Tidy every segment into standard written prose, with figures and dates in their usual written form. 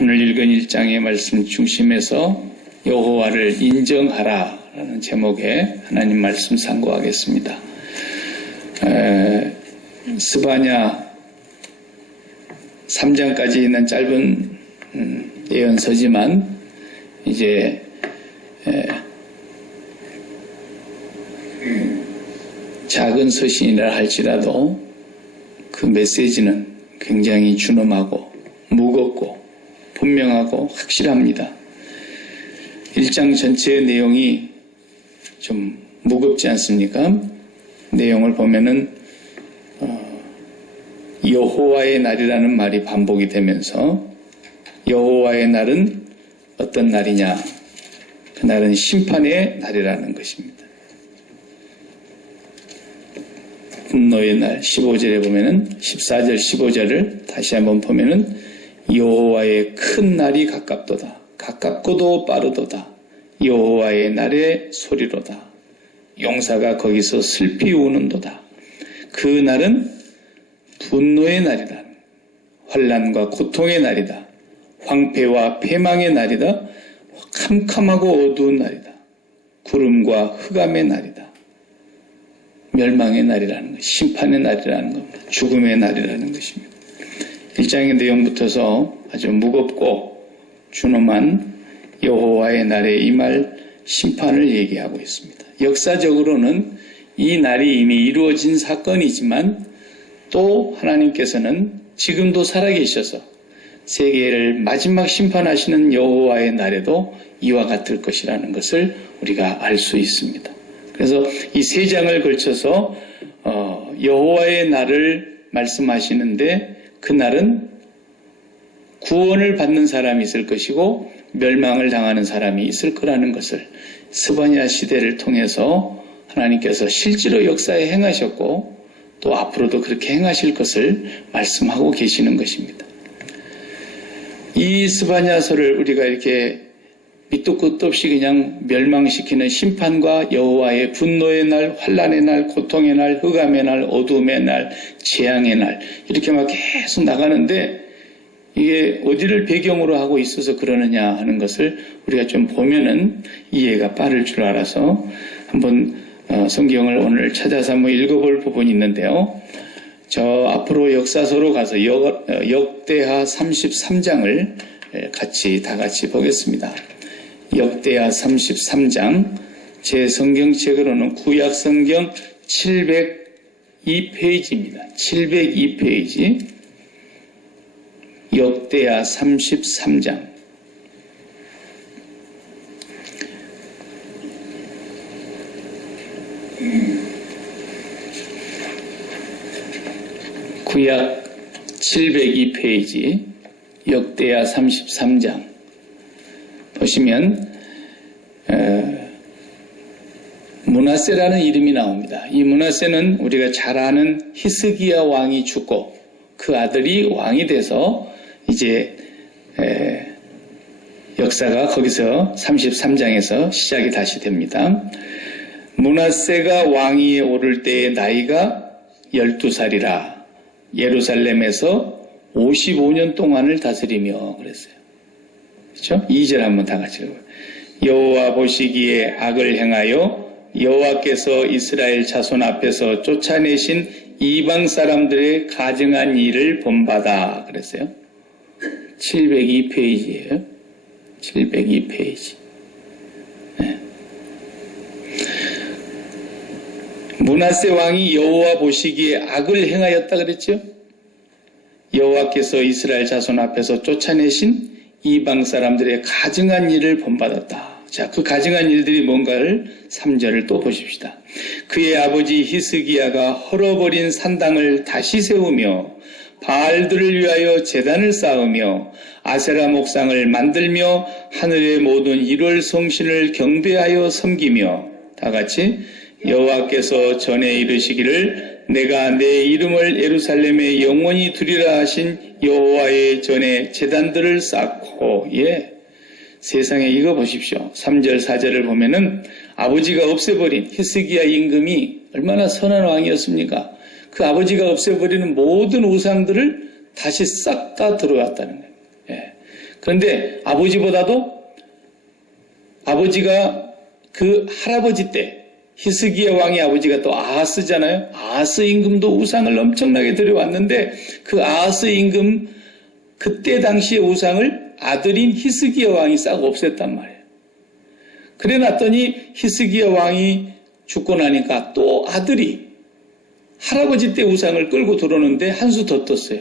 오늘 읽은 1장의 말씀 중심에서 여호와를 인정하라라는 제목의 하나님 말씀 상고하겠습니다. 스바냐 3장까지 있는 짧은 예언서지만 이제 작은 서신이라 할지라도 그 메시지는 굉장히 준엄하고 무겁고 분명하고 확실합니다. 1장 전체의 내용이 좀 무겁지 않습니까? 내용을 보면은 여호와의 날이라는 말이 반복이 되면서 여호와의 날은 어떤 날이냐? 그날은 심판의 날이라는 것입니다. 분노의 날 15절에 보면은 14절 15절을 다시 한번 보면은 여호와의 큰 날이 가깝도다. 가깝고도 빠르도다. 여호와의 날의 소리로다. 용사가 거기서 슬피 우는도다. 그 날은 분노의 날이다. 환난과 고통의 날이다. 황폐와 패망의 날이다. 캄캄하고 어두운 날이다. 구름과 흑암의 날이다. 멸망의 날이라는 것, 심판의 날이라는 겁니다. 죽음의 날이라는 것입니다. 1장의 내용부터서 아주 무겁고 준엄한 여호와의 날에 임할 심판을 얘기하고 있습니다. 역사적으로는 이 날이 이미 이루어진 사건이지만 또 하나님께서는 지금도 살아계셔서 세계를 마지막 심판하시는 여호와의 날에도 이와 같을 것이라는 것을 우리가 알 수 있습니다. 그래서 이 세 장을 걸쳐서 여호와의 날을 말씀하시는데 그 날은 구원을 받는 사람이 있을 것이고 멸망을 당하는 사람이 있을 거라는 것을 스바냐 시대를 통해서 하나님께서 실제로 역사에 행하셨고 또 앞으로도 그렇게 행하실 것을 말씀하고 계시는 것입니다. 이 스바냐서를 우리가 이렇게 밑도 끝도 없이 그냥 멸망시키는 심판과 여호와의 분노의 날, 환난의 날, 고통의 날, 흑암의 날, 어두움의 날, 재앙의 날 이렇게 막 계속 나가는데 이게 어디를 배경으로 하고 있어서 그러느냐 하는 것을 우리가 좀 보면은 이해가 빠를 줄 알아서 한번 성경을 오늘 찾아서 한번 읽어볼 부분이 있는데요. 저 앞으로 역사서로 가서 역대하 33장을 다 같이 보겠습니다. 역대하 33장, 제 성경책으로는 구약성경 702페이지입니다. 702페이지, 역대하 33장. 구약 702페이지, 역대하 33장. 보시면 므낫세라는 이름이 나옵니다. 이 므낫세는 우리가 잘 아는 히스기야 왕이 죽고 그 아들이 왕이 돼서 이제 역사가 거기서 33장에서 시작이 다시 됩니다. 므낫세가 왕위에 오를 때의 나이가 12살이라 예루살렘에서 55년 동안을 다스리며 그랬어요. 그렇죠? 2절 한번 다 같이 읽어요. 여호와 보시기에 악을 행하여 여호와께서 이스라엘 자손 앞에서 쫓아내신 이방 사람들의 가증한 일을 본받아 그랬어요. 702페이지예요. 702페이지. 네. 므낫세 왕이 여호와 보시기에 악을 행하였다 그랬죠? 여호와께서 이스라엘 자손 앞에서 쫓아내신 이방 사람들의 가증한 일을 본받았다. 자, 그 가증한 일들이 뭔가를 3절을 또 보십시다. 그의 아버지 히스기야가 헐어버린 산당을 다시 세우며 바알들을 위하여 제단을 쌓으며 아세라 목상을 만들며 하늘의 모든 일월 성신을 경배하여 섬기며 다 같이 여호와께서 전에 이르시기를 내가 내 이름을 예루살렘에 영원히 두리라 하신 여호와의 전에 제단들을 쌓고 세상에 이거 보십시오. 3절 4절을 보면은 아버지가 없애버린 히스기야 임금이 얼마나 선한 왕이었습니까? 그 아버지가 없애버리는 모든 우상들을 다시 싹 다 들어왔다는 거예요. 그런데 아버지가 그 할아버지 때 히스기야 왕의 아버지가 또 아하스잖아요. 아하스 임금도 우상을 엄청나게 들여왔는데 그 아하스 임금 그때 당시의 우상을 아들인 히스기야 왕이 싹 없앴단 말이에요. 그래 놨더니 히스기야 왕이 죽고 나니까 또 아들이 할아버지 때 우상을 끌고 들어오는데 한 수 더 떴어요.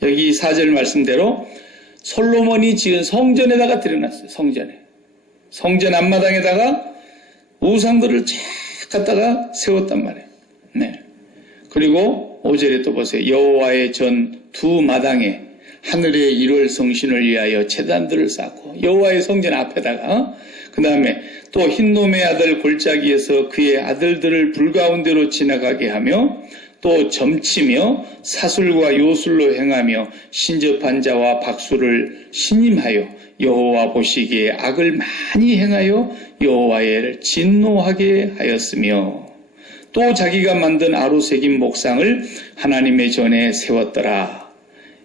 여기 4절 말씀대로 솔로몬이 지은 성전에다가 들여놨어요. 성전 앞마당에다가 우상들을 쫙 갖다가 세웠단 말이에요. 네. 그리고 5절에 또 보세요. 여호와의 전 두 마당에 하늘의 1월 성신을 위하여 제단들을 쌓고 여호와의 성전 앞에다가 그 다음에 또 흰놈의 아들 골짜기에서 그의 아들들을 불 가운데로 지나가게 하며 또 점치며 사술과 요술로 행하며 신접한 자와 박수를 신임하여 여호와 보시기에 악을 많이 행하여 여호와를 진노하게 하였으며 또 자기가 만든 아로 새긴 목상을 하나님의 전에 세웠더라.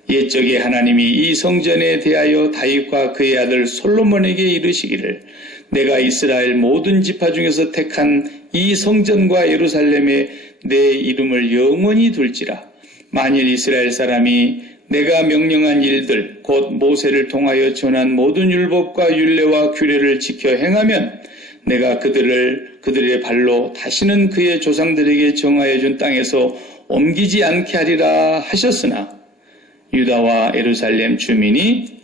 옛적에 하나님이 이 성전에 대하여 다윗과 그의 아들 솔로몬에게 이르시기를 내가 이스라엘 모든 지파 중에서 택한 이 성전과 예루살렘에 내 이름을 영원히 둘지라. 만일 이스라엘 사람이 내가 명령한 일들 곧 모세를 통하여 전한 모든 율법과 율례와 규례를 지켜 행하면 내가 그들의 발로 다시는 그의 조상들에게 정하여 준 땅에서 옮기지 않게 하리라 하셨으나 유다와 예루살렘 주민이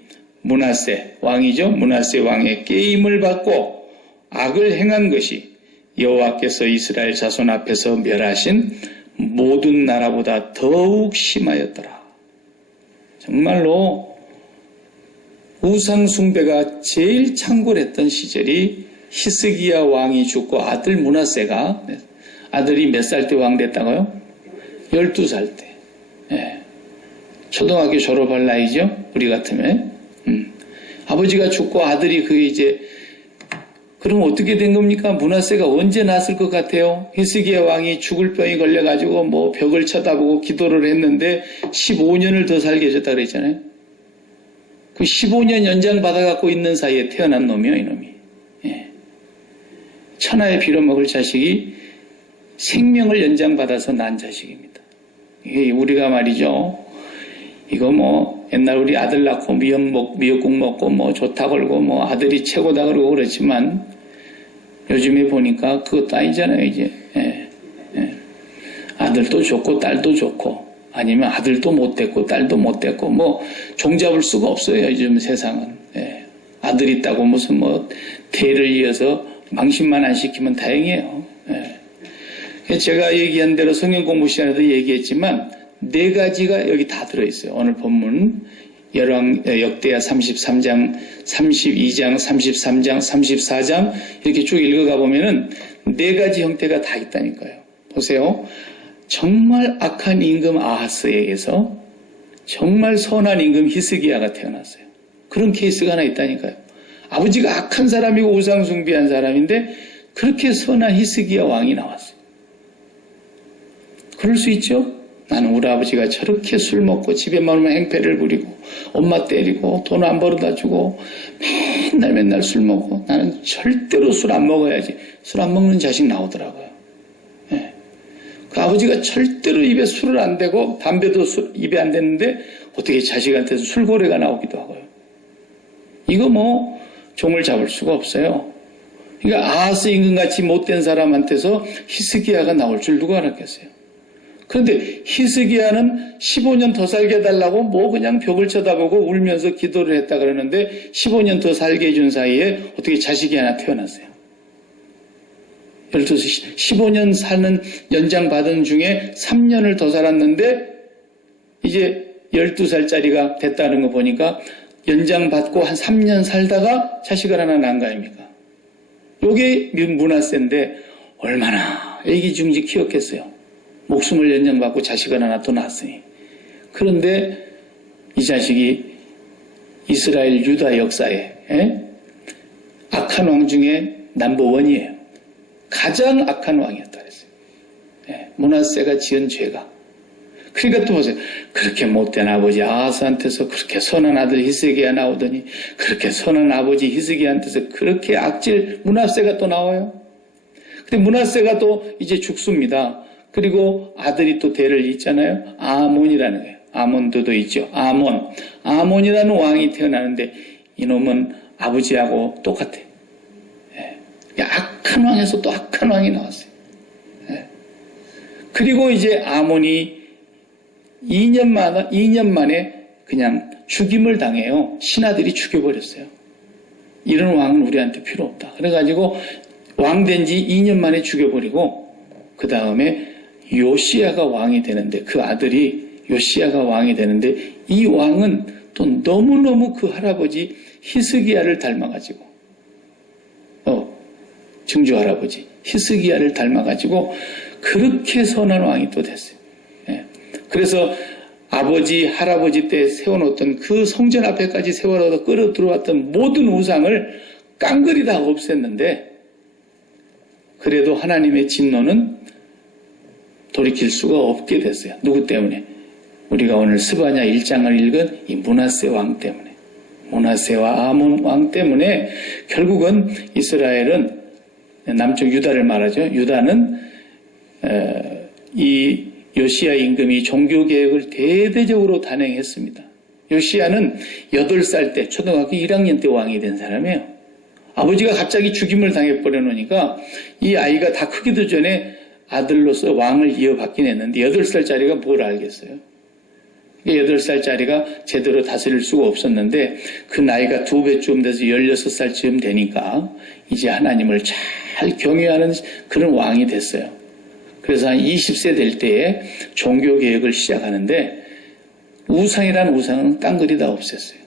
므낫세 왕이죠. 므낫세 왕의 깨임을 받고 악을 행한 것이 여호와께서 이스라엘 자손 앞에서 멸하신 모든 나라보다 더욱 심하였더라. 정말로 우상 숭배가 제일 창궐했던 시절이 히스기야 왕이 죽고 아들 므낫세가 아들이 몇 살 때 왕 됐다고요? 12살 때. 예. 초등학교 졸업할 나이죠? 우리 같으면. 아버지가 죽고 아들이 그럼 어떻게 된 겁니까? 므낫세가 언제 났을 것 같아요? 히스기야 왕이 죽을 병이 걸려가지고 뭐 벽을 쳐다보고 기도를 했는데 15년을 더 살게 해줬다 그랬잖아요. 그 15년 연장 받아갖고 있는 사이에 태어난 놈이요, 이놈이. 예. 천하에 빌어먹을 자식이 생명을 연장받아서 난 자식입니다. 이게 우리가 말이죠. 이거 뭐 옛날 우리 아들 낳고 미역국 먹고 뭐 좋다 그러고 뭐 아들이 최고다 그러고 그렇지만 요즘에 보니까 그것도 아니잖아요 이제. 예. 예. 아들도 좋고 딸도 좋고 아니면 아들도 못됐고 딸도 못됐고 뭐 종잡을 수가 없어요 요즘 세상은. 예. 아들 있다고 무슨 뭐 대를 이어서 망신만 안 시키면 다행이에요. 예. 제가 얘기한 대로 성경 공부 시간에도 얘기했지만 4가지가 여기 다 들어있어요. 오늘 본문 역대하 33장, 32장, 33장, 34장 이렇게 쭉 읽어가 보면은 4가지 형태가 다 있다니까요. 보세요. 정말 악한 임금 아하스에게서 정말 선한 임금 히스기야가 태어났어요. 그런 케이스가 하나 있다니까요. 아버지가 악한 사람이고 우상 숭배한 사람인데 그렇게 선한 히스기야 왕이 나왔어요. 그럴 수 있죠? 나는 우리 아버지가 저렇게 술 먹고 집에만 오면 행패를 부리고 엄마 때리고 돈 안 벌어다 주고 맨날 술 먹고 나는 절대로 술 안 먹어야지. 술 안 먹는 자식 나오더라고요. 예. 그 아버지가 절대로 입에 술을 안 대고 담배도 입에 안 대는데 어떻게 자식한테서 술고래가 나오기도 하고요. 이거 뭐 종을 잡을 수가 없어요. 그러니까 아하스 임금같이 못된 사람한테서 히스기야가 나올 줄 누가 알았겠어요. 그런데 히스기야는 15년 더 살게 해달라고 뭐 그냥 벽을 쳐다보고 울면서 기도를 했다 그러는데 15년 더 살게 해준 사이에 어떻게 자식이 하나 태어났어요. 예를 들어서 15년 사는 연장 받은 중에 3년을 더 살았는데 이제 12살짜리가 됐다는 거 보니까 연장 받고 한 3년 살다가 자식을 하나 낳은 거 아닙니까? 요게 므낫세인데 얼마나 애기중지 키웠겠어요. 목숨을 연장받고 자식을 하나 또 낳았으니. 그런데 이 자식이 이스라엘 유다 역사에 악한 왕 중에 넘버원이에요. 가장 악한 왕이었다 그랬어요. 므낫세가 지은 죄가. 그러니까 또 보세요. 그렇게 못된 아버지 아하스한테서 그렇게 선한 아들 히스기야 나오더니 그렇게 선한 아버지 히스기야한테서 그렇게 악질 므낫세가 또 나와요. 근데 므낫세가 또 이제 죽습니다. 그리고 아들이 또 대를 잇잖아요. 아몬이라는 거예요. 아몬도도 있죠. 아몬이라는 왕이 태어나는데 이놈은 아버지하고 똑같아요. 예. 악한 왕에서 또 악한 왕이 나왔어요. 예. 그리고 이제 아몬이 2년 만에 그냥 죽임을 당해요. 신하들이 죽여버렸어요. 이런 왕은 우리한테 필요 없다. 그래가지고 왕 된 지 2년 만에 죽여버리고 그 다음에 요시야가 왕이 되는데 그 아들이 요시야가 왕이 되는데 이 왕은 또 너무너무 그 할아버지 히스기야를 닮아가지고 증조 할아버지 히스기야를 닮아가지고 그렇게 선한 왕이 또 됐어요. 예. 그래서 아버지 할아버지 때 세워놓던 그 성전 앞에까지 세워놓아 끌어 들어왔던 모든 우상을 깡그리 다 없앴는데 그래도 하나님의 진노는 돌이킬 수가 없게 됐어요. 누구 때문에? 우리가 오늘 스바냐 1장을 읽은 이 므낫세 왕 때문에, 므낫세와 아몬 왕 때문에 결국은 이스라엘은 남쪽 유다를 말하죠. 유다는 이 요시야 임금이 종교개혁을 대대적으로 단행했습니다. 요시야는 8살 때 초등학교 1학년 때 왕이 된 사람이에요. 아버지가 갑자기 죽임을 당해버려 놓으니까 이 아이가 다 크기도 전에 아들로서 왕을 이어받긴 했는데 8살짜리가 뭘 알겠어요. 8살짜리가 제대로 다스릴 수가 없었는데 그 나이가 2배쯤 돼서 16살쯤 되니까 이제 하나님을 잘 경외하는 그런 왕이 됐어요. 그래서 한 20세 될 때에 종교개혁을 시작하는데 우상이란 우상은 깡그리 다 없앴어요.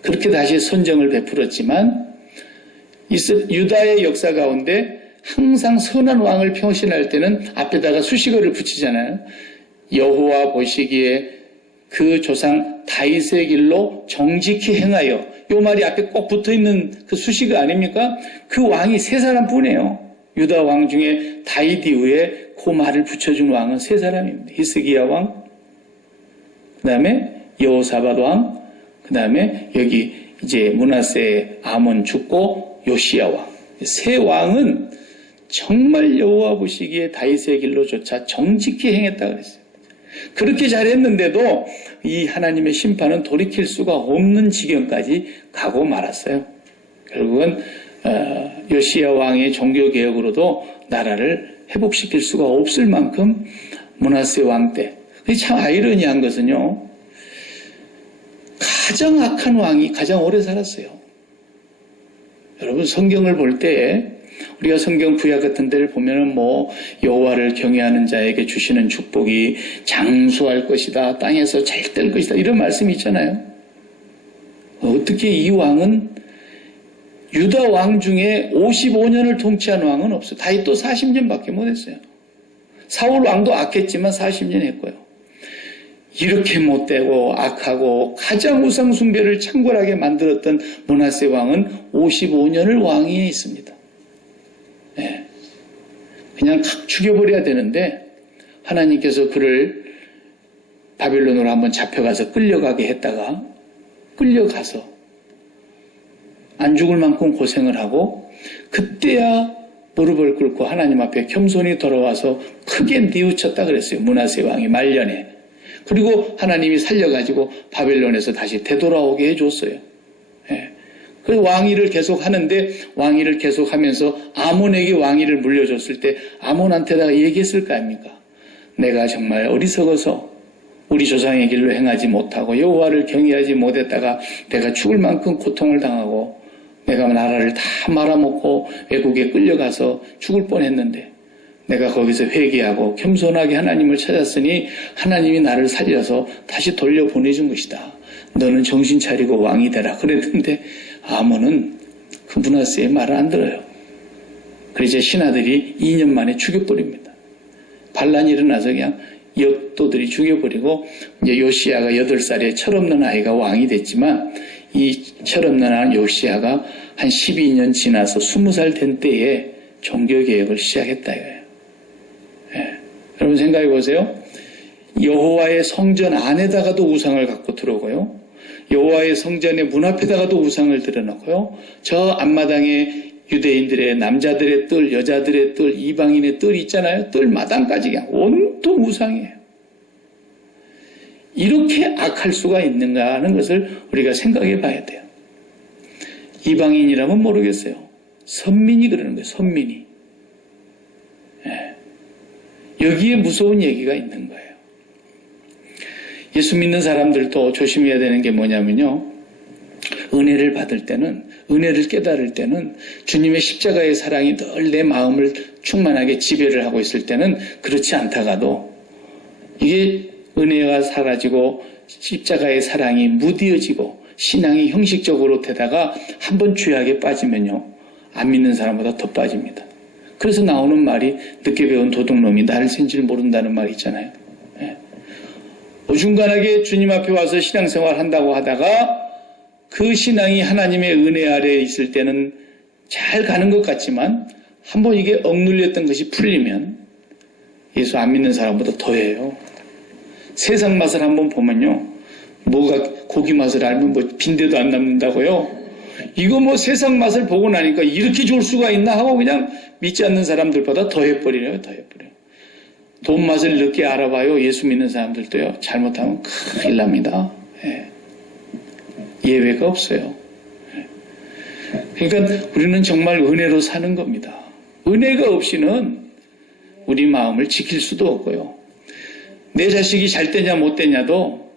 그렇게 다시 선정을 베풀었지만 유다의 역사 가운데 항상 선한 왕을 평신할 때는 앞에다가 수식어를 붙이잖아요. 여호와 보시기에 그 조상 다윗의 길로 정직히 행하여, 요 말이 앞에 꼭 붙어있는 그 수식어 아닙니까? 그 왕이 3사람뿐이에요. 유다 왕 중에 다윗 이후에 그 말을 붙여준 왕은 3사람입니다. 히스기야 왕, 그 다음에 여호사밧 왕, 그 다음에 여기 이제 므낫세 아몬 죽고 요시야 왕. 3왕은 정말 여호와 보시기에 다윗의 길로 조차 정직히 행했다 그랬어요. 그렇게 잘했는데도 이 하나님의 심판은 돌이킬 수가 없는 지경까지 가고 말았어요. 결국은 요시야 왕의 종교개혁으로도 나라를 회복시킬 수가 없을 만큼 므낫세 왕 때, 참 아이러니한 것은요, 가장 악한 왕이 가장 오래 살았어요. 여러분 성경을 볼 때 우리가 성경 구약 같은 데를 보면은 여호와를 경외하는 자에게 주시는 축복이 장수할 것이다, 땅에서 잘 될 것이다, 이런 말씀이 있잖아요. 어떻게 이 왕은 유다 왕 중에 55년을 통치한 왕은 없어요. 다윗도 40년밖에 못했어요. 사울 왕도 악했지만 40년 했고요. 이렇게 못되고 악하고 가장 우상 숭배를 창궐하게 만들었던 므낫세 왕은 55년을 왕위에 있습니다. 네. 그냥 각 죽여버려야 되는데 하나님께서 그를 바빌론으로 한번 잡혀가서 끌려가게 했다가 끌려가서 안 죽을 만큼 고생을 하고 그때야 무릎을 꿇고 하나님 앞에 겸손히 돌아와서 크게 뉘우쳤다 그랬어요. 므낫세 왕이 말년에. 그리고 하나님이 살려가지고 바벨론에서 다시 되돌아오게 해줬어요. 예. 그래서 왕위를 계속 하는데 왕위를 계속 하면서 아몬에게 왕위를 물려줬을 때 아몬한테다가 얘기했을 거 아닙니까? 내가 정말 어리석어서 우리 조상의 길로 행하지 못하고 여호와를 경외하지 못했다가 내가 죽을 만큼 고통을 당하고 내가 나라를 다 말아먹고 외국에 끌려가서 죽을 뻔했는데 내가 거기서 회개하고 겸손하게 하나님을 찾았으니 하나님이 나를 살려서 다시 돌려보내준 것이다. 너는 정신 차리고 왕이 되라. 그랬는데 아몬은 그 므낫세의 말을 안 들어요. 그래서 신하들이 2년 만에 죽여버립니다. 반란이 일어나서 그냥 역도들이 죽여버리고 이제 요시야가 8살에 철없는 아이가 왕이 됐지만 이 철없는 요시야가 한 12년 지나서 20살 된 때에 종교개혁을 시작했다 이거예요. 예. 여러분 생각해 보세요. 여호와의 성전 안에다가도 우상을 갖고 들어오고요. 여호와의 성전의 문 앞에다가도 우상을 들여놓고요. 저 앞마당에 유대인들의 남자들의 뜰, 여자들의 뜰, 이방인의 뜰 있잖아요. 뜰 마당까지 그냥 온통 우상이에요. 이렇게 악할 수가 있는가 하는 것을 우리가 생각해 봐야 돼요. 이방인이라면 모르겠어요. 선민이 그러는 거예요. 선민이. 여기에 무서운 얘기가 있는 거예요. 예수 믿는 사람들도 조심해야 되는 게 뭐냐면요. 은혜를 받을 때는, 은혜를 깨달을 때는 주님의 십자가의 사랑이 늘 내 마음을 충만하게 지배를 하고 있을 때는 그렇지 않다가도 이게 은혜가 사라지고 십자가의 사랑이 무뎌지고 신앙이 형식적으로 되다가 한번 죄악에 빠지면요. 안 믿는 사람보다 더 빠집니다. 그래서 나오는 말이 늦게 배운 도둑놈이 나를 센 줄 모른다는 말이 있잖아요. 어중간하게 주님 앞에 와서 신앙생활 한다고 하다가 그 신앙이 하나님의 은혜 아래에 있을 때는 잘 가는 것 같지만 한번 이게 억눌렸던 것이 풀리면 예수 안 믿는 사람보다 더해요. 세상 맛을 한번 보면요. 뭐가 고기 맛을 알면 뭐 빈대도 안 남는다고요. 이거 뭐 세상 맛을 보고 나니까 이렇게 좋을 수가 있나 하고 그냥 믿지 않는 사람들보다 더해버리네요. 더해버려요. 돈 맛을 늦게 알아봐요. 예수 믿는 사람들도요. 잘못하면 큰일 납니다. 예외가 없어요. 그러니까 우리는 정말 은혜로 사는 겁니다. 은혜가 없이는 우리 마음을 지킬 수도 없고요. 내 자식이 잘 되냐 못 되냐도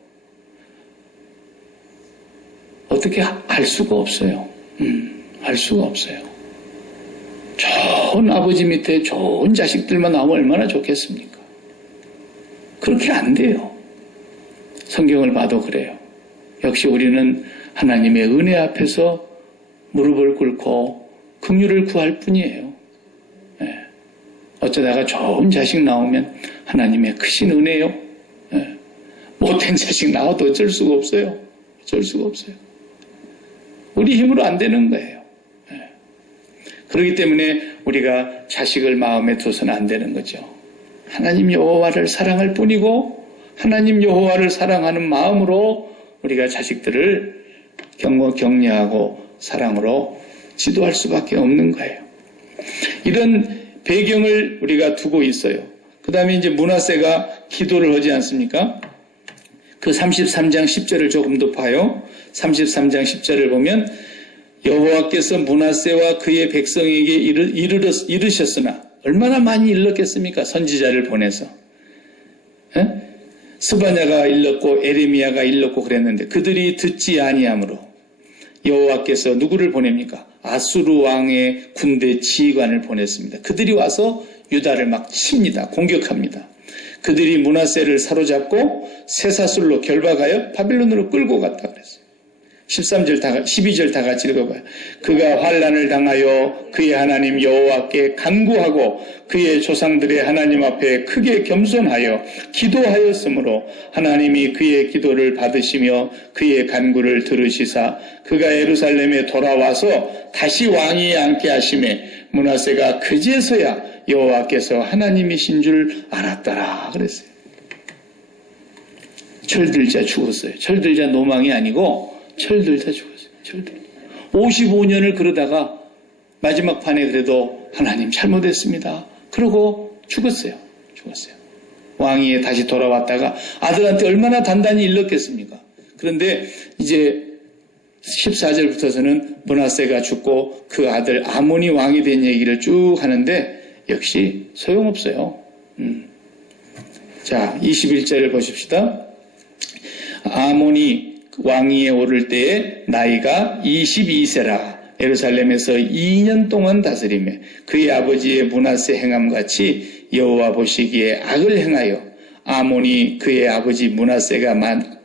어떻게 알 수가 없어요. 알 수가 없어요. 좋은 아버지 밑에 좋은 자식들만 나오면 얼마나 좋겠습니까? 그렇게 안 돼요. 성경을 봐도 그래요. 역시 우리는 하나님의 은혜 앞에서 무릎을 꿇고 긍휼을 구할 뿐이에요. 어쩌다가 좋은 자식 나오면 하나님의 크신 은혜요. 못된 자식 나와도 어쩔 수가 없어요. 어쩔 수가 없어요. 우리 힘으로 안 되는 거예요. 그렇기 때문에 우리가 자식을 마음에 둬서는 안 되는 거죠. 하나님 여호와를 사랑할 뿐이고 하나님 여호와를 사랑하는 마음으로 우리가 자식들을 격려하고 사랑으로 지도할 수밖에 없는 거예요. 이런 배경을 우리가 두고 있어요. 그 다음에 이제 므낫세가 기도를 하지 않습니까? 그 33장 10절을 조금 더 봐요. 33장 10절을 보면 여호와께서 므낫세와 그의 백성에게 이르셨으나 얼마나 많이 일렀겠습니까? 선지자를 보내서. 스바냐가 일렀고 에레미야가 일렀고 그랬는데 그들이 듣지 아니하므로 여호와께서 누구를 보냅니까? 아수르 왕의 군대 지휘관을 보냈습니다. 그들이 와서 유다를 막 칩니다. 공격합니다. 그들이 므낫세를 사로잡고 쇠사슬로 결박하여 바빌론으로 끌고 갔다 그랬어요. 12절 다 같이 읽어봐요. 그가 환난을 당하여 그의 하나님 여호와께 간구하고 그의 조상들의 하나님 앞에 크게 겸손하여 기도하였으므로 하나님이 그의 기도를 받으시며 그의 간구를 들으시사 그가 예루살렘에 돌아와서 다시 왕위에 앉게 하시매 므낫세가 그제서야 여호와께서 하나님이신 줄 알았더라 그랬어요. 철들자 죽었어요. 철들자 노망이 아니고 철들자 죽었어요. 철들. 55년을 그러다가 마지막 판에 그래도 하나님 잘못했습니다. 그러고 죽었어요. 왕위에 다시 돌아왔다가 아들한테 얼마나 단단히 일렀겠습니까? 그런데 이제 14절부터서는 므낫세가 죽고 그 아들 아몬이 왕이 된 얘기를 쭉 하는데 역시 소용없어요. 자, 21절을 보십시다. 아몬이 왕위에 오를 때에 나이가 22세라 예루살렘에서 2년 동안 다스리며 그의 아버지의 므낫세 행함같이 여호와 보시기에 악을 행하여 아몬이 그의 아버지 므낫세가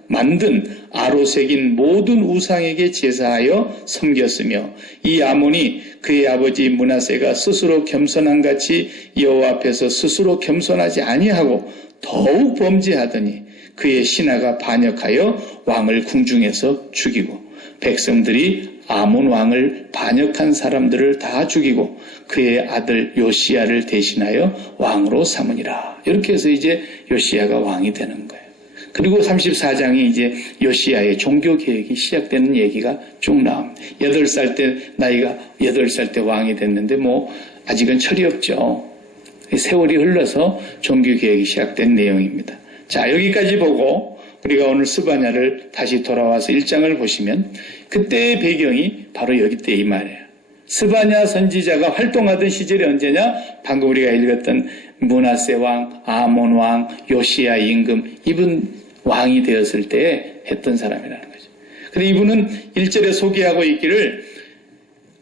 만든 아로색인 모든 우상에게 제사하여 섬겼으며 이 아몬이 그의 아버지 므낫세가 스스로 겸손한같이 여호와 앞에서 스스로 겸손하지 아니하고 더욱 범죄하더니 그의 신하가 반역하여 왕을 궁중에서 죽이고 백성들이 아몬 왕을 반역한 사람들을 다 죽이고 그의 아들 요시야를 대신하여 왕으로 삼으니라. 이렇게 해서 이제 요시야가 왕이 되는 거예요. 그리고 34장이 이제 요시야의 종교 개혁이 시작되는 얘기가 쭉 나옵니다. 8살 때, 나이가 8살 때 왕이 됐는데 아직은 철이 없죠. 세월이 흘러서 종교 개혁이 시작된 내용입니다. 자, 여기까지 보고 우리가 오늘 스바냐를 다시 돌아와서 1장을 보시면 그때의 배경이 바로 여기 때 이 말이에요. 스바냐 선지자가 활동하던 시절이 언제냐? 방금 우리가 읽었던 므낫세 왕, 아몬 왕, 요시야 임금, 이분 왕이 되었을 때 했던 사람이라는 거죠. 근데 이분은 1절에 소개하고 있기를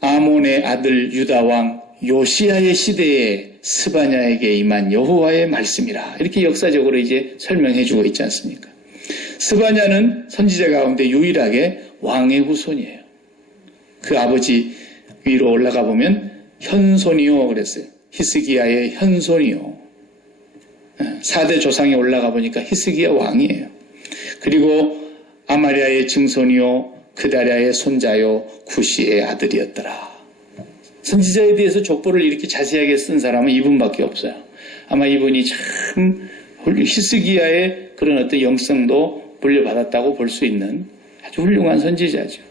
아몬의 아들 유다 왕 요시야의 시대에 스바냐에게 임한 여호와의 말씀이라. 이렇게 역사적으로 이제 설명해 주고 있지 않습니까? 스바냐는 선지자 가운데 유일하게 왕의 후손이에요. 그 아버지 위로 올라가 보면 현손이요 그랬어요. 히스기야의 현손이요. 4대 조상에 올라가 보니까 히스기야 왕이에요. 그리고 아마리아의 증손이요 그다랴의 손자요 구시의 아들이었더라. 선지자에 대해서 족보를 이렇게 자세하게 쓴 사람은 이분밖에 없어요. 아마 이분이 참 히스기야의 그런 어떤 영성도 물려받았다고 볼 수 있는 아주 훌륭한 선지자죠.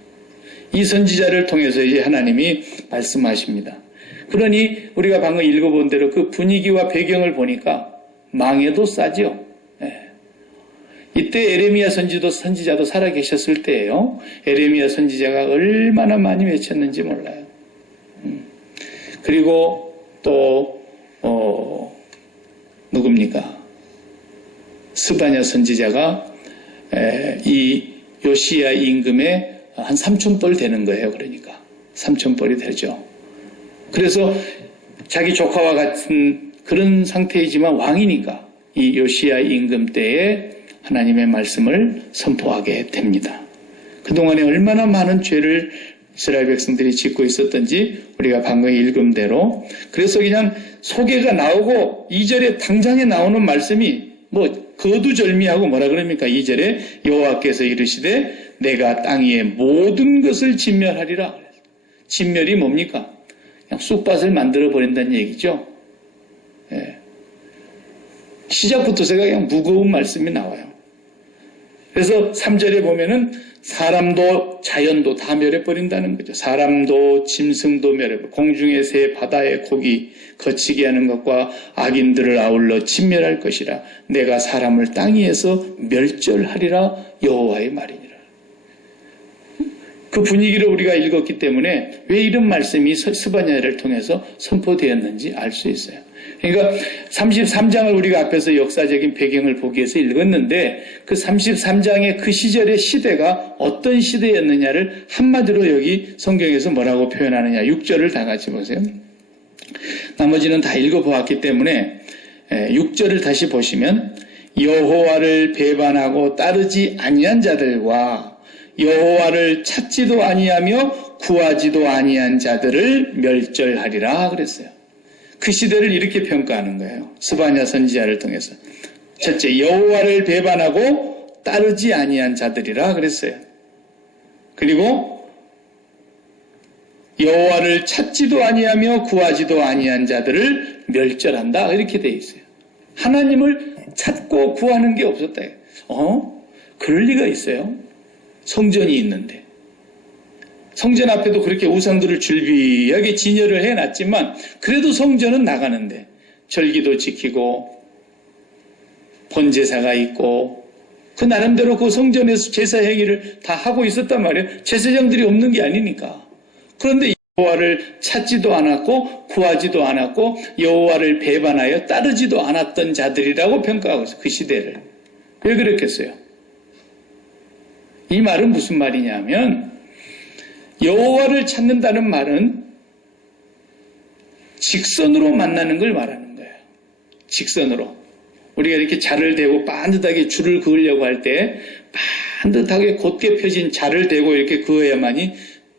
이 선지자를 통해서 이제 하나님이 말씀하십니다. 그러니 우리가 방금 읽어본 대로 그 분위기와 배경을 보니까 망해도 싸죠. 이때 에레미야 선지자도 살아계셨을 때예요. 에레미야 선지자가 얼마나 많이 외쳤는지 몰라요. 그리고 또 누굽니까? 스바냐 선지자가 이 요시야 임금의 한 3,000뻘 되는 거예요. 그러니까 3,000뻘이 되죠. 그래서 자기 조카와 같은 그런 상태이지만 왕이니까 이 요시야 임금 때에 하나님의 말씀을 선포하게 됩니다. 그동안에 얼마나 많은 죄를 이스라엘 백성들이 짓고 있었던지 우리가 방금 읽은 대로, 그래서 그냥 소개가 나오고 2절에 당장에 나오는 말씀이 거두절미하고 뭐라 그럽니까? 2절에 여호와께서 이르시되 내가 땅 위의 모든 것을 진멸하리라. 진멸이 뭡니까? 그냥 쑥밭을 만들어 버린다는 얘기죠. 시작부터 제가 그냥 무거운 말씀이 나와요. 그래서 3절에 보면은 사람도 자연도 다 멸해버린다는 거죠. 사람도 짐승도 멸해버리고 공중의 새 바다의 고기 거치게 하는 것과 악인들을 아울러 진멸할 것이라. 내가 사람을 땅 위에서 멸절하리라 여호와의 말이니라. 그 분위기를 우리가 읽었기 때문에 왜 이런 말씀이 스바냐를 통해서 선포되었는지 알 수 있어요. 그러니까 33장을 우리가 앞에서 역사적인 배경을 보기 위해서 읽었는데 그 33장의 그 시절의 시대가 어떤 시대였느냐를 한마디로 여기 성경에서 뭐라고 표현하느냐. 6절을 다 같이 보세요. 나머지는 다 읽어보았기 때문에 6절을 다시 보시면 여호와를 배반하고 따르지 아니한 자들과 여호와를 찾지도 아니하며 구하지도 아니한 자들을 멸절하리라 그랬어요. 그 시대를 이렇게 평가하는 거예요. 스바냐 선지자를 통해서. 첫째, 여호와를 배반하고 따르지 아니한 자들이라 그랬어요. 그리고 여호와를 찾지도 아니하며 구하지도 아니한 자들을 멸절한다. 이렇게 돼 있어요. 하나님을 찾고 구하는 게 없었다. 그럴 리가 있어요? 성전이 있는데. 성전 앞에도 그렇게 우상들을 줄비하게 진열을 해놨지만 그래도 성전은 나가는데 절기도 지키고 번제사가 있고 그 나름대로 그 성전에서 제사 행위를 다 하고 있었단 말이에요. 제사장들이 없는 게 아니니까. 그런데 여호와를 찾지도 않았고 구하지도 않았고 여호와를 배반하여 따르지도 않았던 자들이라고 평가하고 있어요. 그 시대를. 왜 그랬겠어요? 이 말은 무슨 말이냐면 여호와를 찾는다는 말은 직선으로 만나는 걸 말하는 거예요. 직선으로. 우리가 이렇게 자를 대고 반듯하게 줄을 그으려고 할 때 반듯하게 곧게 펴진 자를 대고 이렇게 그어야만이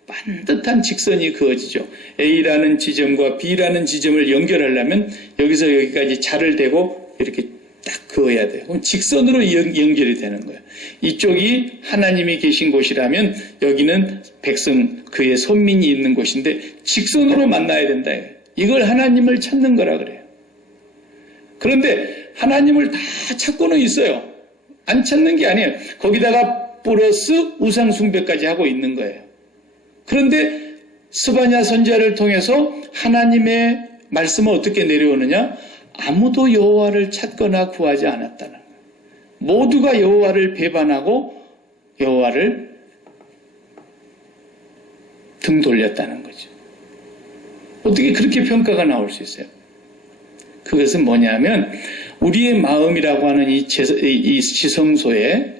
반듯한 직선이 그어지죠. A라는 지점과 B라는 지점을 연결하려면 여기서 여기까지 자를 대고 이렇게 딱 그어야 돼요. 그럼 직선으로 연결이 되는 거예요. 이쪽이 하나님이 계신 곳이라면 여기는 백성, 그의 손민이 있는 곳인데 직선으로 만나야 된다. 이걸 하나님을 찾는 거라 그래요. 그런데 하나님을 다 찾고는 있어요. 안 찾는 게 아니에요. 거기다가 플러스 우상 숭배까지 하고 있는 거예요. 그런데 스바냐 선지자를 통해서 하나님의 말씀은 어떻게 내려오느냐? 아무도 여호와를 찾거나 구하지 않았다는 거예요. 모두가 여호와를 배반하고 여호와를 등 돌렸다는 거죠. 어떻게 그렇게 평가가 나올 수 있어요? 그것은 뭐냐면 우리의 마음이라고 하는 이 지성소에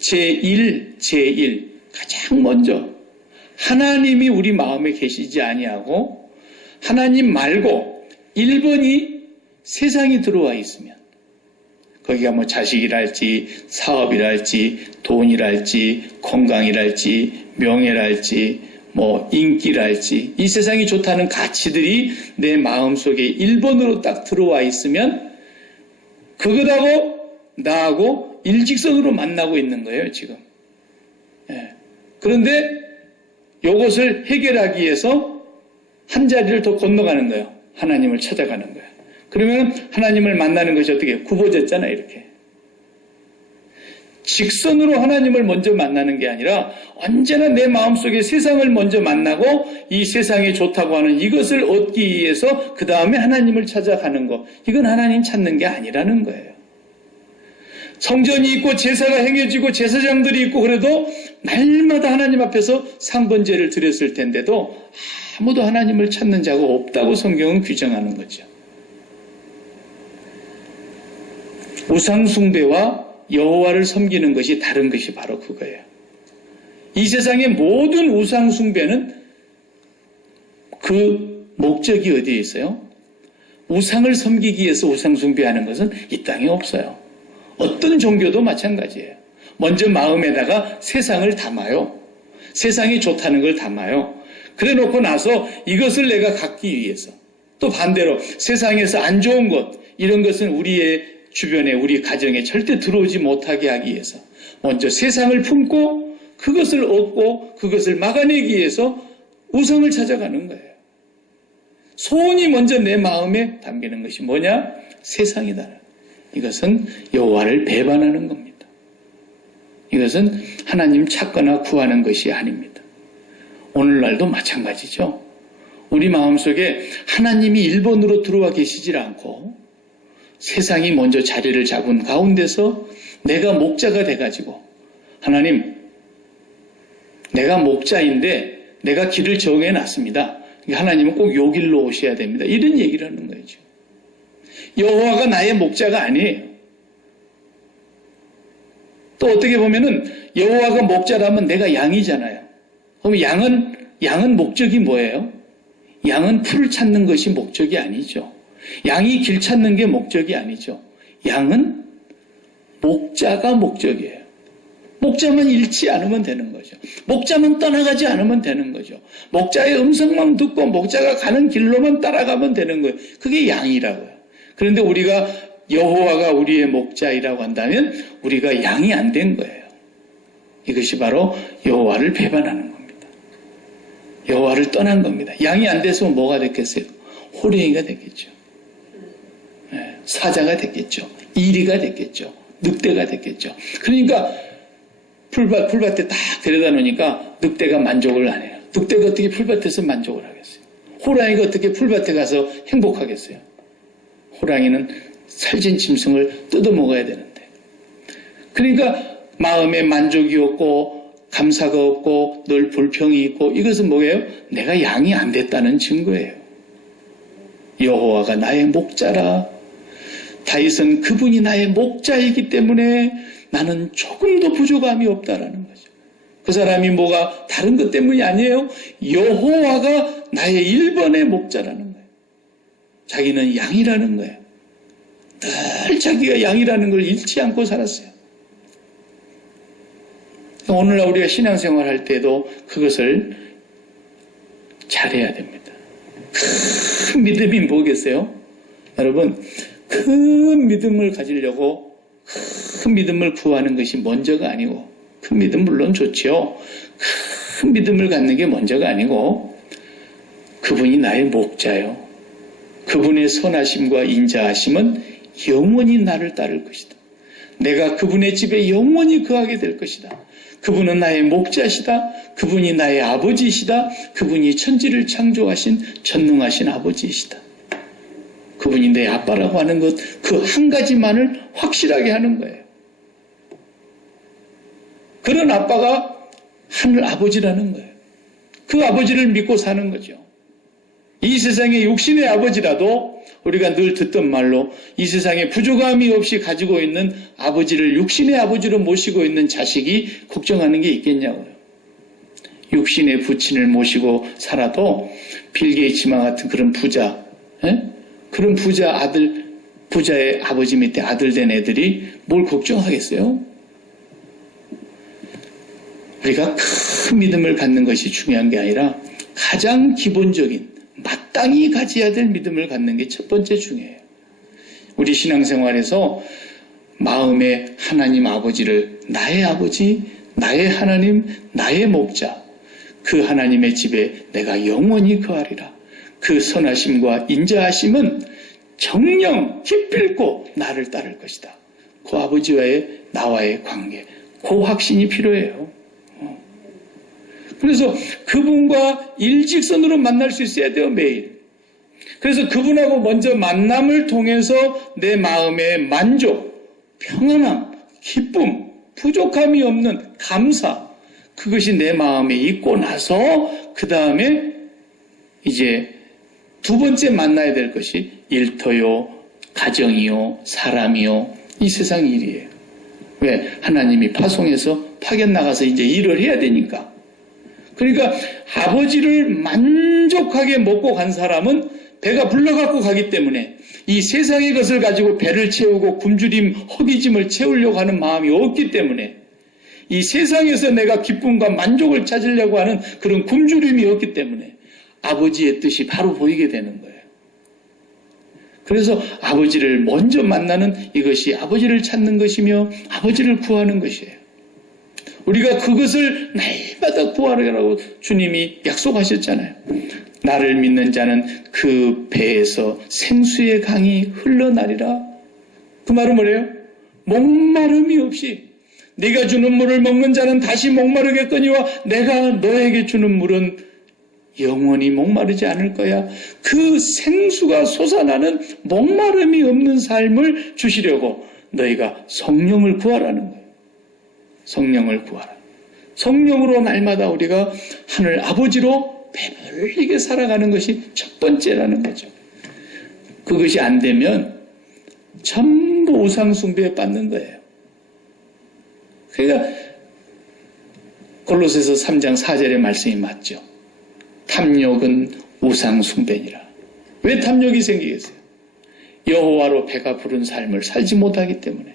제1 가장 먼저 하나님이 우리 마음에 계시지 아니하고 하나님 말고 1번이 세상이 들어와 있으면 거기가 뭐 자식이랄지 사업이랄지 돈이랄지 건강이랄지 명예랄지 뭐 인기랄지 이 세상이 좋다는 가치들이 내 마음속에 1번으로 딱 들어와 있으면 그것하고 나하고 일직선으로 만나고 있는 거예요 지금. 그런데 이것을 해결하기 위해서 한 자리를 더 건너가는 거예요. 하나님을 찾아가는 거예요. 그러면 하나님을 만나는 것이 어떻게 굽어졌잖아요. 이렇게. 직선으로 하나님을 먼저 만나는 게 아니라 언제나 내 마음속에 세상을 먼저 만나고 이 세상이 좋다고 하는 이것을 얻기 위해서 그 다음에 하나님을 찾아가는 것. 이건 하나님 찾는 게 아니라는 거예요. 성전이 있고 제사가 행해지고 제사장들이 있고 그래도 날마다 하나님 앞에서 상번제를 드렸을 텐데도 아무도 하나님을 찾는 자가 없다고 성경은 규정하는 거죠. 우상 숭배와 여호와를 섬기는 것이 다른 것이 바로 그거예요. 이 세상의 모든 우상 숭배는 그 목적이 어디에 있어요? 우상을 섬기기 위해서 우상 숭배하는 것은 이 땅에 없어요. 어떤 종교도 마찬가지예요. 먼저 마음에다가 세상을 담아요. 세상이 좋다는 걸 담아요. 그래 놓고 나서 이것을 내가 갖기 위해서 또 반대로 세상에서 안 좋은 것 이런 것은 우리의 주변에 우리 가정에 절대 들어오지 못하게 하기 위해서 먼저 세상을 품고 그것을 얻고 그것을 막아내기 위해서 우상을 찾아가는 거예요. 소원이 먼저 내 마음에 담기는 것이 뭐냐? 세상이다. 이것은 여호와를 배반하는 겁니다. 이것은 하나님 찾거나 구하는 것이 아닙니다. 오늘날도 마찬가지죠. 우리 마음속에 하나님이 1번으로 들어와 계시질 않고 세상이 먼저 자리를 잡은 가운데서 내가 목자가 돼가지고 하나님 내가 목자인데 내가 길을 정해놨습니다. 하나님은 꼭 요 길로 오셔야 됩니다. 이런 얘기를 하는 거죠. 여호와가 나의 목자가 아니에요. 또 어떻게 보면은 여호와가 목자라면 내가 양이잖아요. 그럼 양은 목적이 뭐예요? 양은 풀을 찾는 것이 목적이 아니죠. 양이 길 찾는 게 목적이 아니죠. 양은 목자가 목적이에요. 목자만 잃지 않으면 되는 거죠. 목자만 떠나가지 않으면 되는 거죠. 목자의 음성만 듣고 목자가 가는 길로만 따라가면 되는 거예요. 그게 양이라고요. 그런데 우리가 여호와가 우리의 목자이라고 한다면 우리가 양이 안 된 거예요. 이것이 바로 여호와를 배반하는 겁니다. 여호와를 떠난 겁니다. 양이 안 됐으면 뭐가 됐겠어요? 호랭이가 됐겠죠. 사자가 됐겠죠. 이리가 됐겠죠. 늑대가 됐겠죠. 그러니까 풀밭에 딱 데려다 놓으니까 늑대가 만족을 안 해요. 늑대가 어떻게 풀밭에서 만족을 하겠어요? 호랑이가 어떻게 풀밭에 가서 행복하겠어요? 호랑이는 살찐 짐승을 뜯어먹어야 되는데. 그러니까 마음에 만족이 없고 감사가 없고 늘 불평이 있고 이것은 뭐예요? 내가 양이 안 됐다는 증거예요. 여호와가 나의 목자라. 다윗은 그분이 나의 목자이기 때문에 나는 조금도 부족함이 없다라는 거죠. 그 사람이 뭐가 다른 것 때문이 아니에요. 여호와가 나의 1번의 목자라는 거예요. 자기는 양이라는 거예요. 늘 자기가 양이라는 걸 잃지 않고 살았어요. 오늘날 우리가 신앙생활 할 때도 그것을 잘해야 됩니다. 큰 믿음이 뭐겠어요? 여러분, 큰 믿음을 가지려고 큰 믿음을 구하는 것이 먼저가 아니고, 큰 믿음 물론 좋지요. 큰 믿음을 갖는 게 먼저가 아니고, 그분이 나의 목자요. 그분의 선하심과 인자하심은 영원히 나를 따를 것이다. 내가 그분의 집에 영원히 거하게 될 것이다. 그분은 나의 목자시다. 그분이 나의 아버지시다. 그분이 천지를 창조하신 전능하신 아버지이시다. 그분이 내 아빠라고 하는 것, 그 한 가지만을 확실하게 하는 거예요. 그런 아빠가 하늘 아버지라는 거예요. 그 아버지를 믿고 사는 거죠. 이 세상의 육신의 아버지라도 우리가 늘 듣던 말로 이 세상에 부족함이 없이 가지고 있는 아버지를 육신의 아버지로 모시고 있는 자식이 걱정하는 게 있겠냐고요. 육신의 부친을 모시고 살아도 빌 게이츠만 같은 그런 부자, 그런 부자의 아버지 밑에 아들 된 애들이 뭘 걱정하겠어요? 우리가 큰 믿음을 갖는 것이 중요한 게 아니라 가장 기본적인 마땅히 가져야 될 믿음을 갖는 게 첫 번째 중요해요. 우리 신앙생활에서 마음에 하나님 아버지를 나의 아버지, 나의 하나님, 나의 목자, 그 하나님의 집에 내가 영원히 거하리라. 그 선하심과 인자하심은 정령 기필코 나를 따를 것이다. 그 아버지와의 나와의 관계, 그 확신이 필요해요. 그래서 그분과 일직선으로 만날 수 있어야 돼요, 매일. 그래서 그분하고 먼저 만남을 통해서 내 마음의 만족, 평안함, 기쁨, 부족함이 없는 감사, 그것이 내 마음에 있고 나서 그 다음에 이제 두 번째 만나야 될 것이 일터요, 가정이요, 사람이요, 이 세상 일이에요. 왜? 하나님이 파송해서 파견 나가서 이제 일을 해야 되니까. 그러니까 아버지를 만족하게 먹고 간 사람은 배가 불러갖고 가기 때문에 이 세상의 것을 가지고 배를 채우고 굶주림, 허기짐을 채우려고 하는 마음이 없기 때문에 이 세상에서 내가 기쁨과 만족을 찾으려고 하는 그런 굶주림이 없기 때문에 아버지의 뜻이 바로 보이게 되는 거예요. 그래서 아버지를 먼저 만나는 이것이 아버지를 찾는 것이며 아버지를 구하는 것이에요. 우리가 그것을 날마다 구하라고 주님이 약속하셨잖아요. 나를 믿는 자는 그 배에서 생수의 강이 흘러나리라. 그 말은 뭐래요? 목마름이 없이 네가 주는 물을 먹는 자는 다시 목마르겠거니와 내가 너에게 주는 물은 영원히 목마르지 않을 거야. 그 생수가 솟아나는 목마름이 없는 삶을 주시려고 너희가 성령을 구하라는 거예요. 성령을 구하라. 성령으로 날마다 우리가 하늘 아버지로 배불리게 살아가는 것이 첫 번째라는 거죠. 그것이 안 되면 전부 우상숭배에 빠지는 거예요. 그러니까 골로새서 3장 4절의 말씀이 맞죠. 탐욕은 우상숭배니라. 왜 탐욕이 생기겠어요? 여호와로 배가 부른 삶을 살지 못하기 때문에.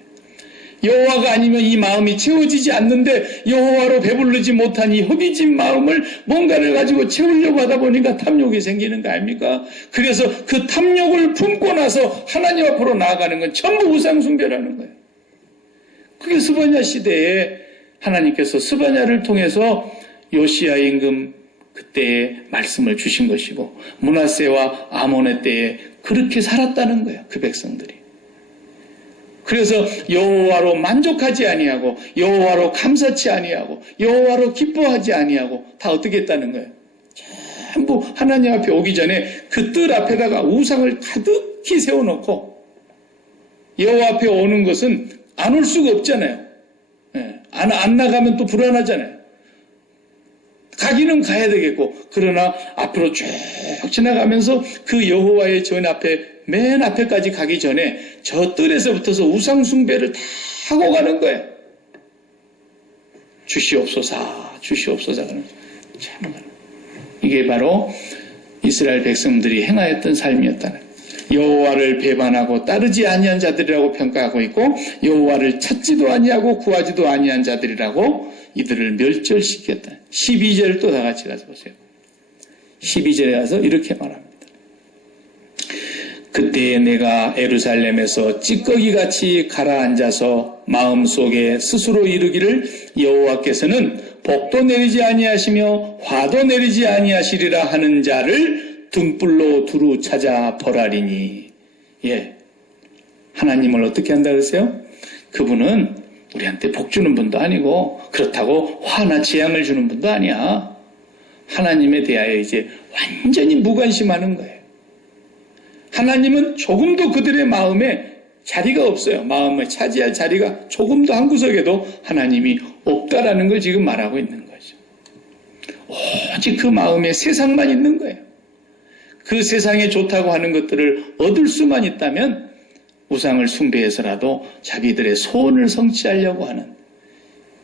여호와가 아니면 이 마음이 채워지지 않는데 여호와로 배부르지 못한 이 허기진 마음을 뭔가를 가지고 채우려고 하다 보니까 탐욕이 생기는 거 아닙니까? 그래서 그 탐욕을 품고 나서 하나님 앞으로 나아가는 건 전부 우상숭배라는 거예요. 그게 스바냐 시대에 하나님께서 스바냐를 통해서 요시야 임금 그때의 말씀을 주신 것이고 므낫세와 아몬의 때에 그렇게 살았다는 거예요. 그 백성들이. 그래서 여호와로 만족하지 아니하고 여호와로 감사치 아니하고 여호와로 기뻐하지 아니하고 다 어떻게 했다는 거예요? 전부 하나님 앞에 오기 전에 그 뜰 앞에다가 우상을 가득히 세워놓고 여호와 앞에 오는 것은 안 올 수가 없잖아요. 안 나가면 또 불안하잖아요. 가기는 가야 되겠고 그러나 앞으로 쭉 지나가면서 그 여호와의 전 앞에 맨 앞에까지 가기 전에 저 뜰에서부터서 우상숭배를 다 하고 가는 거예요. 주시옵소서 주시옵소서 하는 참 이게 바로 이스라엘 백성들이 행하였던 삶이었다는 여호와를 배반하고 따르지 아니한 자들이라고 평가하고 있고 여호와를 찾지도 아니하고 구하지도 아니한 자들이라고 이들을 멸절시켰다. 12절 또 다 같이 가서 보세요. 12절에 가서 이렇게 말합니다. 그때에 내가 예루살렘에서 찌꺼기같이 가라앉아서 마음속에 스스로 이르기를 여호와께서는 복도 내리지 아니하시며 화도 내리지 아니하시리라 하는 자를 등불로 두루 찾아 벌하리니. 예, 하나님을 어떻게 한다 그랬어요? 그분은 우리한테 복 주는 분도 아니고 그렇다고 화나 재앙을 주는 분도 아니야. 하나님에 대하여 이제 완전히 무관심하는 거예요. 하나님은 조금도 그들의 마음에 자리가 없어요. 마음을 차지할 자리가 조금도 한 구석에도 하나님이 없다라는 걸 지금 말하고 있는 거죠. 오직 그 마음에 세상만 있는 거예요. 그 세상에 좋다고 하는 것들을 얻을 수만 있다면 우상을 숭배해서라도 자기들의 소원을 성취하려고 하는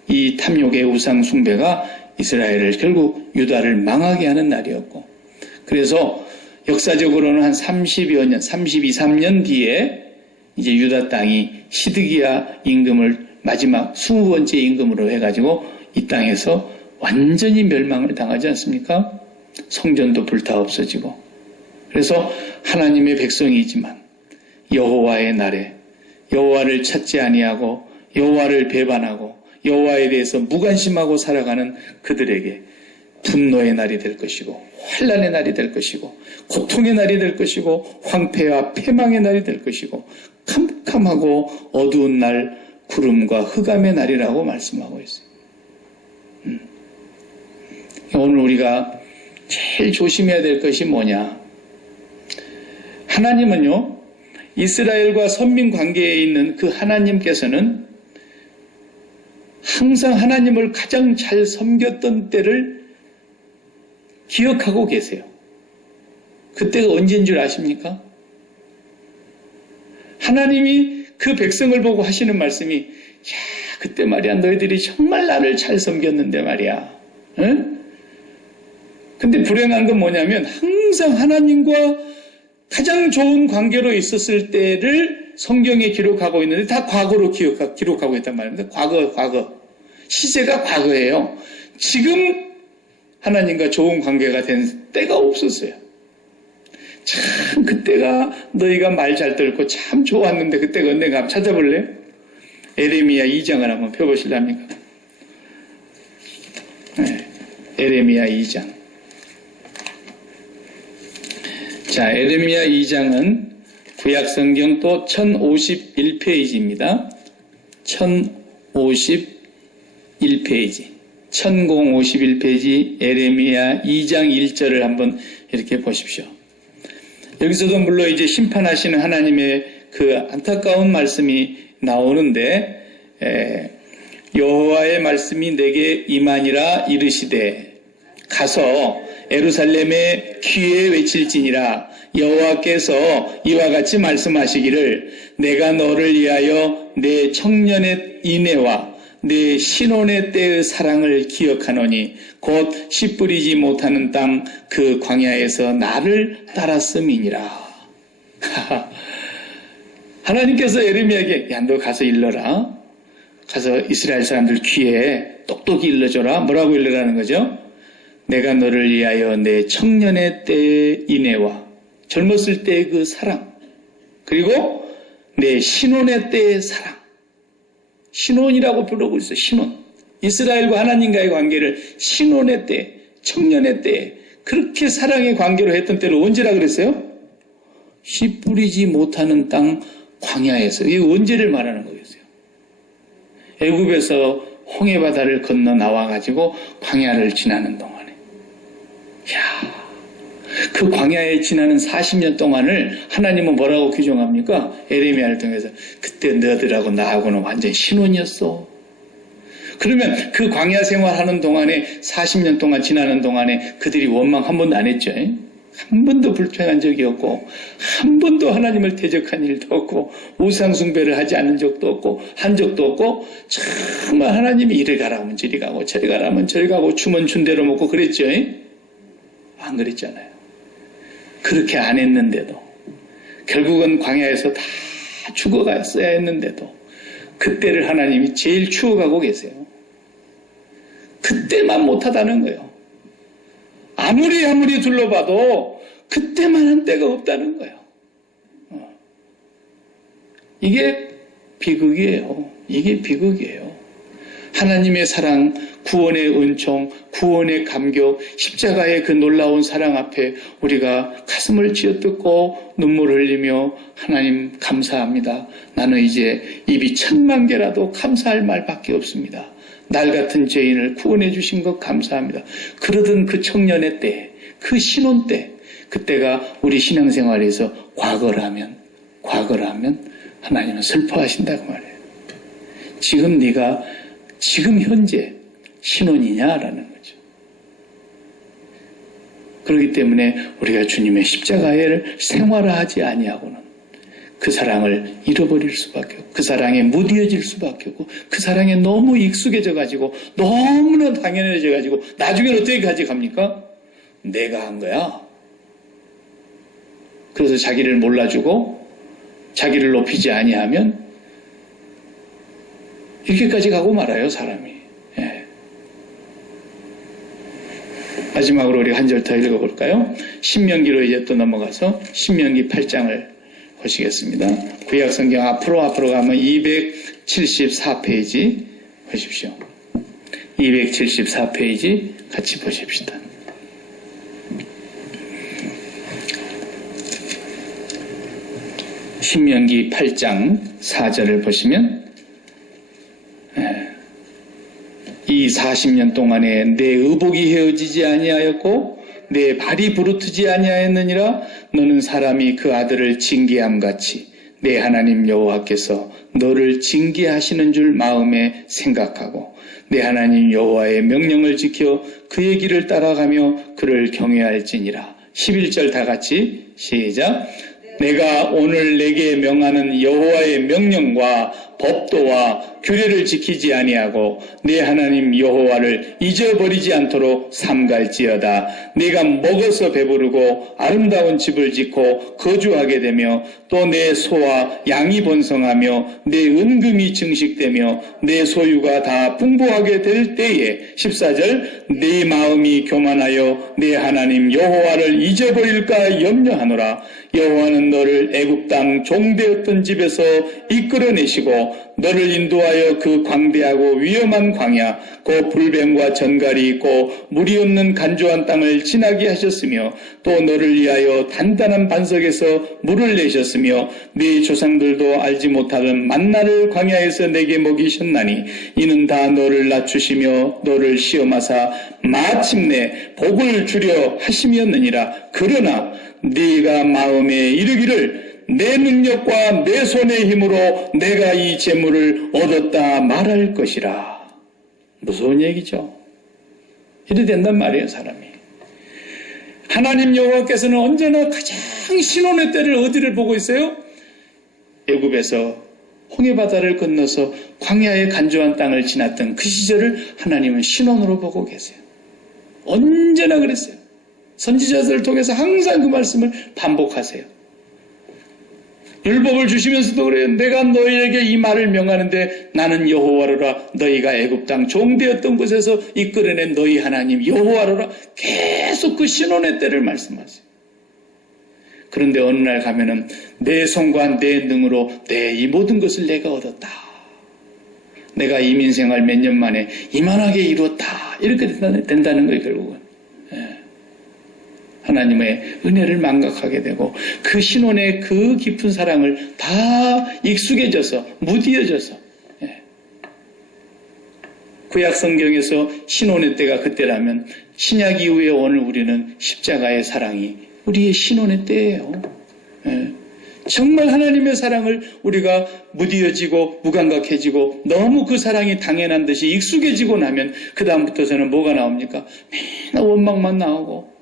이 탐욕의 우상 숭배가 이스라엘을 결국 유다를 망하게 하는 날이었고, 그래서 역사적으로는 한 30여 년, 32, 3년 뒤에 이제 유다 땅이 시드기야 임금을 마지막 20번째 임금으로 해가지고 이 땅에서 완전히 멸망을 당하지 않습니까? 성전도 불타 없어지고. 그래서 하나님의 백성이지만 여호와의 날에 여호와를 찾지 아니하고 여호와를 배반하고 여호와에 대해서 무관심하고 살아가는 그들에게 분노의 날이 될 것이고 환난의 날이 될 것이고 고통의 날이 될 것이고 황폐와 패망의 날이 될 것이고 캄캄하고 어두운 날 구름과 흑암의 날이라고 말씀하고 있어요. 오늘 우리가 제일 조심해야 될 것이 뭐냐? 하나님은요, 이스라엘과 선민 관계에 있는 그 하나님께서는 항상 하나님을 가장 잘 섬겼던 때를 기억하고 계세요. 그때가 언제인 줄 아십니까? 하나님이 그 백성을 보고 하시는 말씀이, 야, 그때 말이야, 너희들이 정말 나를 잘 섬겼는데 말이야. 응? 근데 불행한 건 뭐냐면 항상 하나님과 가장 좋은 관계로 있었을 때를 성경에 기록하고 있는데 다 과거로 기록하고 있단 말입니다. 과거. 시제가 과거예요. 지금 하나님과 좋은 관계가 된 때가 없었어요. 참 그때가 너희가 말 잘 듣고 참 좋았는데 그때가 언젠가 한번 찾아볼래요? 에레미야 2장을 한번 펴보실랍니까? 네, 에레미야 2장. 자, 에레미야 2장은 구약성경 또 1051페이지입니다. 1051페이지. 1051페이지 에레미야 2장 1절을 한번 이렇게 보십시오. 여기서도 물론 이제 심판하시는 하나님의 그 안타까운 말씀이 나오는데, 여호와의 말씀이 내게 임하니라 이르시되 가서 에루살렘의 귀에 외칠지니라. 여호와께서 이와 같이 말씀하시기를 내가 너를 위하여 내 청년의 인애와 내 신혼의 때의 사랑을 기억하노니 곧 씨 뿌리지 못하는 땅 그 광야에서 나를 따랐음이니라. 하나님께서 에레미야에게 야, 너 가서 일러라. 가서 이스라엘 사람들 귀에 똑똑히 일러줘라. 뭐라고 일러라는 거죠? 내가 너를 위하여 내 청년의 때의 인애와 젊었을 때의 그 사랑, 그리고 내 신혼의 때의 사랑. 신혼이라고 부르고 있어요. 신혼. 이스라엘과 하나님과의 관계를 신혼의 때, 청년의 때, 그렇게 사랑의 관계로 했던 때를 언제라 그랬어요? 씨 뿌리지 못하는 땅 광야에서. 이게 언제를 말하는 거겠어요? 애굽에서 홍해바다를 건너 나와가지고 광야를 지나는 동안에. 야, 그 광야에 지나는 40년 동안을 하나님은 뭐라고 규정합니까? 에레미야를 통해서 그때 너희들하고 나하고는 완전 신혼이었어. 그러면 그 광야 생활하는 동안에 40년 동안 지나는 동안에 그들이 원망 한 번도 안 했죠. 한 번도 불평한 적이 없고 한 번도 하나님을 대적한 일도 없고 우상 숭배를 하지 않은 적도 없고 한 적도 없고 정말 하나님이 이리 가라 하면 저리 가고 저리 가라 하면 저리 가고 주면 준 대로 먹고 그랬죠. 안 그랬잖아요. 그렇게 안 했는데도 결국은 광야에서 다 죽어갔어야 했는데도 그때를 하나님이 제일 추억하고 계세요. 그때만 못하다는 거예요. 아무리 둘러봐도 그때만 한 때가 없다는 거예요. 이게 비극이에요. 이게 비극이에요. 하나님의 사랑, 구원의 은총, 구원의 감격, 십자가의 그 놀라운 사랑 앞에 우리가 가슴을 쥐어뜯고 눈물 흘리며 하나님 감사합니다. 나는 이제 입이 1000만 개라도 감사할 말밖에 없습니다. 날 같은 죄인을 구원해 주신 것 감사합니다. 그러던 그 청년의 때, 그 신혼 때, 그때가 우리 신앙생활에서 과거라면 하나님은 슬퍼하신다고 말해요. 지금 네가 지금 현재 신혼이냐라는 거죠. 그렇기 때문에 우리가 주님의 십자가를 생활화하지 아니하고는 그 사랑을 잃어버릴 수밖에 없고 그 사랑에 무뎌질 수밖에 없고 그 사랑에 너무 익숙해져 가지고 너무나 당연해져 가지고 나중에는 어떻게 가져갑니까? 내가 한 거야. 그래서 자기를 몰라주고 자기를 높이지 아니하면 이렇게까지 가고 말아요, 사람이. 예. 마지막으로 우리 한 절 더 읽어볼까요? 신명기로 이제 또 넘어가서 신명기 8장을 보시겠습니다. 구약성경 앞으로 가면 274페이지 보십시오. 274페이지 같이 보십시다. 신명기 8장 4절을 보시면 이 40년 동안에 내 의복이 헤어지지 아니하였고 내 발이 부르트지 아니하였느니라. 너는 사람이 그 아들을 징계함 같이 내 하나님 여호와께서 너를 징계하시는 줄 마음에 생각하고 내 하나님 여호와의 명령을 지켜 그의 길을 따라가며 그를 경외할지니라. 11절 다 같이 시작. 내가 오늘 내게 명하는 여호와의 명령과 법도와 규례를 지키지 아니하고 내 하나님 여호와를 잊어버리지 않도록 삼갈지어다. 내가 먹어서 배부르고 아름다운 집을 짓고 거주하게 되며 또 내 소와 양이 번성하며 내 은금이 증식되며 내 소유가 다 풍부하게 될 때에 14절 내 마음이 교만하여 내 하나님 여호와를 잊어버릴까 염려하노라. 여호와는 너를 애굽 땅 종되었던 집에서 이끌어내시고 너를 인도하여 그 광대하고 위험한 광야 그 불뱀과 전갈이 있고 물이 없는 간조한 땅을 지나게 하셨으며 또 너를 위하여 단단한 반석에서 물을 내셨으며 네 조상들도 알지 못하던 만나를 광야에서 내게 먹이셨나니 이는 다 너를 낮추시며 너를 시험하사 마침내 복을 주려 하심이었느니라. 그러나 네가 마음에 이르기를 내 능력과 내 손의 힘으로 내가 이 재물을 얻었다 말할 것이라. 무서운 얘기죠. 이래 된단 말이에요, 사람이. 하나님 여호와께서는 언제나 가장 신혼의 때를 어디를 보고 있어요? 애굽에서 홍해바다를 건너서 광야의 간조한 땅을 지났던 그 시절을 하나님은 신혼으로 보고 계세요. 언제나 그랬어요. 선지자들을 통해서 항상 그 말씀을 반복하세요. 율법을 주시면서도 그래요. 내가 너희에게 이 말을 명하는데 나는 여호와로라. 너희가 애굽 땅 종되었던 곳에서 이끌어낸 너희 하나님 여호와로라. 계속 그 신혼의 때를 말씀하세요. 그런데 어느 날 가면은 내 손과 내 능으로 내 이 모든 것을 내가 얻었다. 내가 이민생활 몇 년 만에 이만하게 이루었다. 이렇게 된다는 거예요, 결국은. 하나님의 은혜를 망각하게 되고 그 신혼의 그 깊은 사랑을 다 익숙해져서 무디어져서 구약 성경에서 신혼의 때가 그때라면 신약 이후에 오늘 우리는 십자가의 사랑이 우리의 신혼의 때예요. 정말 하나님의 사랑을 우리가 무디어지고 무감각해지고 너무 그 사랑이 당연한 듯이 익숙해지고 나면 그 다음부터서는 뭐가 나옵니까? 맨날 원망만 나오고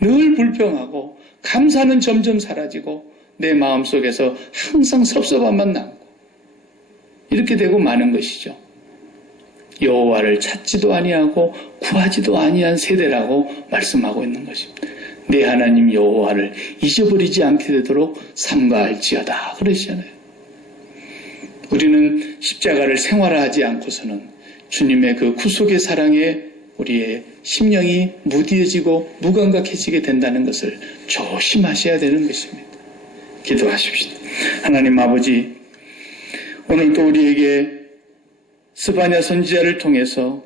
늘 불평하고 감사는 점점 사라지고 내 마음속에서 항상 섭섭함만 남고 이렇게 되고 마는 것이죠. 여호와를 찾지도 아니하고 구하지도 아니한 세대라고 말씀하고 있는 것입니다. 내 하나님 여호와를 잊어버리지 않게 되도록 삼가할지어다 그러시잖아요. 우리는 십자가를 생활화하지 않고서는 주님의 그 구속의 사랑에 우리의 심령이 무디어지고 무감각해지게 된다는 것을 조심하셔야 되는 것입니다. 기도하십시다. 하나님 아버지, 오늘도 우리에게 스바냐 선지자를 통해서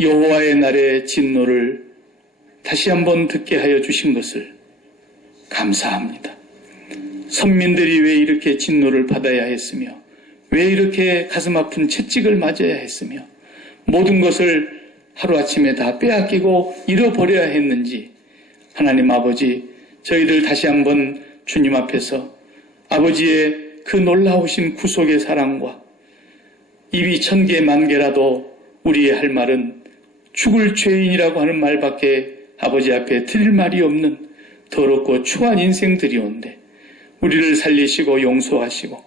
여호와의 날의 진노를 다시 한번 듣게 하여 주신 것을 감사합니다. 선민들이 왜 이렇게 진노를 받아야 했으며, 왜 이렇게 가슴 아픈 채찍을 맞아야 했으며, 모든 것을 하루아침에 다 빼앗기고 잃어버려야 했는지, 하나님 아버지, 저희들 다시 한번 주님 앞에서 아버지의 그 놀라우신 구속의 사랑과 입이 1000개 만개라도 우리의 할 말은 죽을 죄인이라고 하는 말밖에 아버지 앞에 드릴 말이 없는 더럽고 추한 인생들이온데, 우리를 살리시고 용서하시고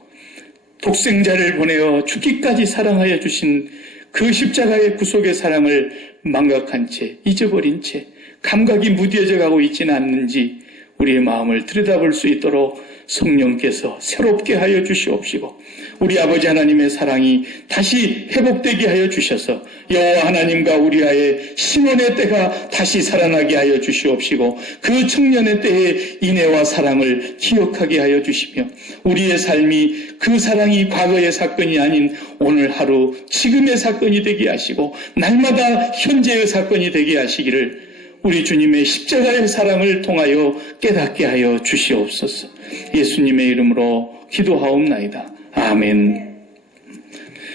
독생자를 보내어 죽기까지 사랑하여 주신 그 십자가의 구속의 사랑을 망각한 채, 잊어버린 채 감각이 무뎌져 가고 있지는 않는지 우리의 마음을 들여다볼 수 있도록 성령께서 새롭게 하여 주시옵시고, 우리 아버지 하나님의 사랑이 다시 회복되게 하여 주셔서 여호와 하나님과 우리와의 신혼의 때가 다시 살아나게 하여 주시옵시고, 그 청년의 때의 인애와 사랑을 기억하게 하여 주시며, 우리의 삶이 그 사랑이 과거의 사건이 아닌 오늘 하루 지금의 사건이 되게 하시고 날마다 현재의 사건이 되게 하시기를 우리 주님의 십자가의 사랑을 통하여 깨닫게 하여 주시옵소서. 예수님의 이름으로 기도하옵나이다. 아멘.